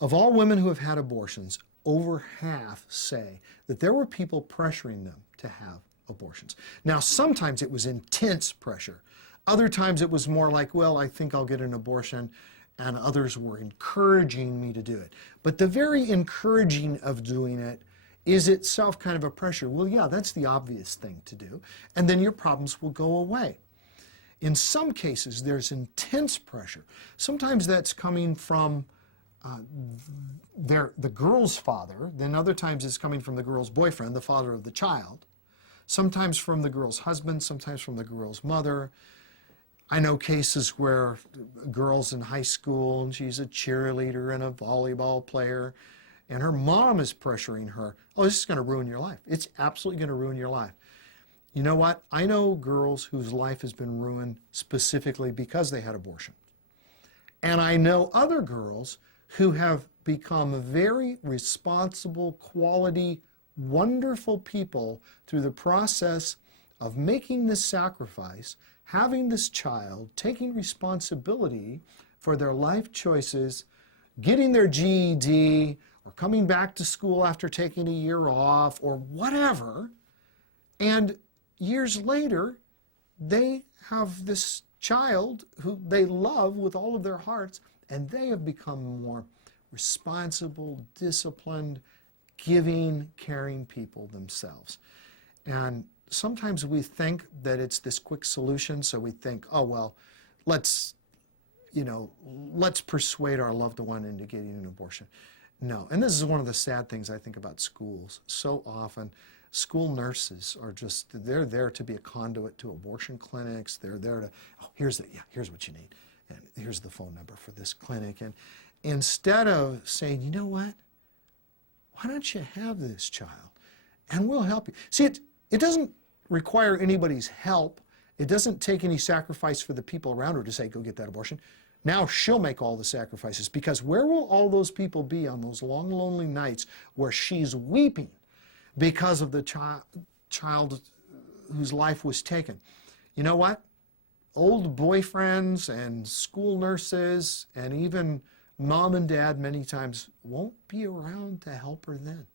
Of all women who have had abortions, over half say that there were people pressuring them to have abortions. Now, sometimes it was intense pressure. Other times it was more like, well, I think I'll get an abortion, and others were encouraging me to do it. But the very encouraging of doing it is itself kind of a pressure. Well, yeah, that's the obvious thing to do, and then your problems will go away. In some cases, there's intense pressure. Sometimes that's coming from the girl's father. Then other times it's coming from the girl's boyfriend, the father of the child. Sometimes from the girl's husband, sometimes from the girl's mother. I know cases where girls in high school, and she's a cheerleader and a volleyball player, and her mom is pressuring her, oh, this is going to ruin your life. It's absolutely going to ruin your life. You know what? I know girls whose life has been ruined specifically because they had abortion. And I know other girls who have become very responsible, quality, wonderful people through the process of making this sacrifice, having this child, taking responsibility for their life choices, getting their GED, or coming back to school after taking a year off, or whatever. And years later, they have this child who they love with all of their hearts, and they have become more responsible, disciplined, giving, caring people themselves. And sometimes we think that it's this quick solution, so we think, oh, well, let's persuade our loved one into getting an abortion. No, and this is one of the sad things I think about schools. So often, school nurses are just, they're there to be a conduit to abortion clinics. They're there to, oh, here's what you need. And here's the phone number for this clinic. And instead of saying, you know what, why don't you have this child? And we'll help you. See, it doesn't require anybody's help. It doesn't take any sacrifice for the people around her to say, go get that abortion. Now she'll make all the sacrifices, because where will all those people be on those long, lonely nights where she's weeping because of the child whose life was taken? You know what? Old boyfriends and school nurses and even mom and dad many times won't be around to help her then.